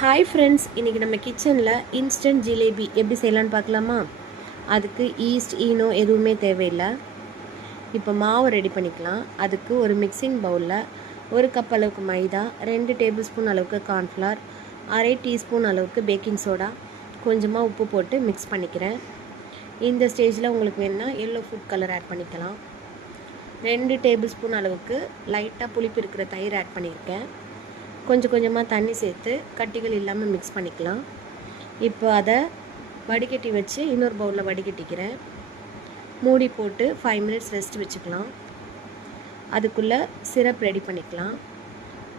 Hi friends, இன்றைக்கி நம்ம கிச்சனில் இன்ஸ்டன்ட் ஜிலேபி எப்படி செய்யலான்னு பார்க்கலாமா? அதுக்கு ஈஸ்ட் ஈனோ எதுவுமே தேவையில்லை. இப்போ மாவு ரெடி பண்ணிக்கலாம். அதுக்கு ஒரு மிக்சிங் பவுலில் 1 கப் அளவுக்கு மைதா, 2 டேபிள் ஸ்பூன் அளவுக்கு கார்ன்ஃப்ளவர், அரை டீஸ்பூன் அளவுக்கு பேக்கிங் சோடா, கொஞ்சமாக உப்பு போட்டு மிக்ஸ் பண்ணிக்கிறேன். இந்த ஸ்டேஜில் உங்களுக்கு வேணுன்னா எல்லோ ஃபுட் கலர் ஆட் பண்ணிக்கலாம். 2 டேபிள் ஸ்பூன் அளவுக்கு லைட்டாக புளிப்பு இருக்கிற தயிர் ஆட் பண்ணியிருக்கேன். கொஞ்சம் கொஞ்சமாக தண்ணி சேர்த்து கட்டிகள் இல்லாமல் மிக்ஸ் பண்ணிக்கலாம். இப்போ அதை வடிகட்டி வச்சு இன்னொரு பவுலில் வடிகட்டிக்கிறேன். மூடி போட்டு 5 மினிட்ஸ் ரெஸ்ட் வச்சுக்கலாம். அதுக்குள்ளே சிரப் ரெடி பண்ணிக்கலாம்.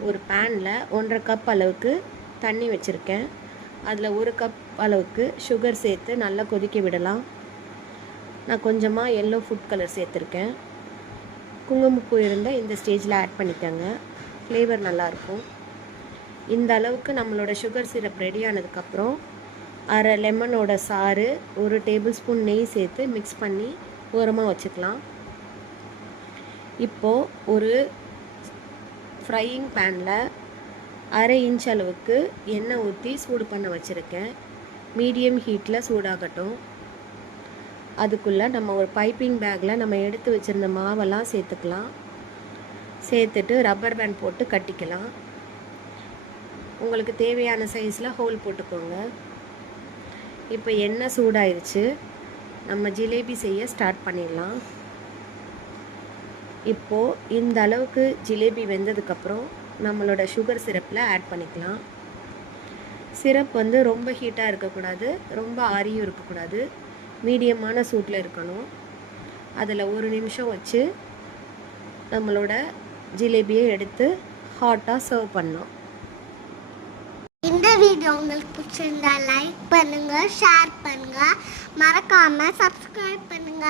ஒரு பேனில் 1.5 கப் அளவுக்கு தண்ணி வச்சுருக்கேன். அதில் 1 கப் அளவுக்கு சுகர் சேர்த்து நல்லா கொதிக்க விடலாம். நான் கொஞ்சமாக எல்லோ ஃபுட் கலர் சேர்த்துருக்கேன். குங்குமப்பூ இருந்தால் இந்த ஸ்டேஜில் ஆட் பண்ணிக்கோங்க, ஃப்ளேவர் நல்லாயிருக்கும். இந்த அளவுக்கு நம்மளோட சுகர் சிரப் ரெடி ஆனதுக்கப்புறம் அரை லெமனோட சாறு, 1 டேபிள் ஸ்பூன் நெய் சேர்த்து மிக்ஸ் பண்ணி ஓரமாக வச்சுக்கலாம். இப்போது ஒரு ஃப்ரையிங் பேனில் அரை இன்ச் அளவுக்கு எண்ணெய் ஊற்றி சூடு பண்ண வச்சுருக்கேன். மீடியம் ஹீட்டில் சூடாகட்டும். அதுக்குள்ளே நம்ம ஒரு பைப்பிங் பேக்கில் நம்ம எடுத்து வச்சுருந்த மாவெல்லாம் சேர்த்துக்கலாம். சேர்த்துட்டு ரப்பர் பேண்ட் போட்டு கட்டிக்கலாம். உங்களுக்கு தேவையான சைஸில் ஹோல் போட்டுக்கோங்க. இப்போ எண்ணெய் சூடாயிருச்சு, நம்ம ஜிலேபி செய்ய ஸ்டார்ட் பண்ணிடலாம். இப்போது இந்த அளவுக்கு ஜிலேபி வெந்ததுக்கப்புறம் நம்மளோட சுகர் சிரப்பில் ஆட் பண்ணிக்கலாம். சிரப் ரொம்ப ஹீட்டாக இருக்கக்கூடாது, ரொம்ப ஆரியும் இருக்கக்கூடாது, மீடியமான சூட்டில் இருக்கணும். அதில் 1 நிமிஷம் வச்சு நம்மளோட ஜிலேபியை எடுத்து ஹாட்டாக சர்வ் பண்ணோம். இந்த வீடியோ உங்களுக்கு பிடிச்சிருந்தா லைக் பண்ணுங்க, ஷேர் பண்ணுங்க, மறக்காம சப்ஸ்கிரைப் பண்ணுங்க.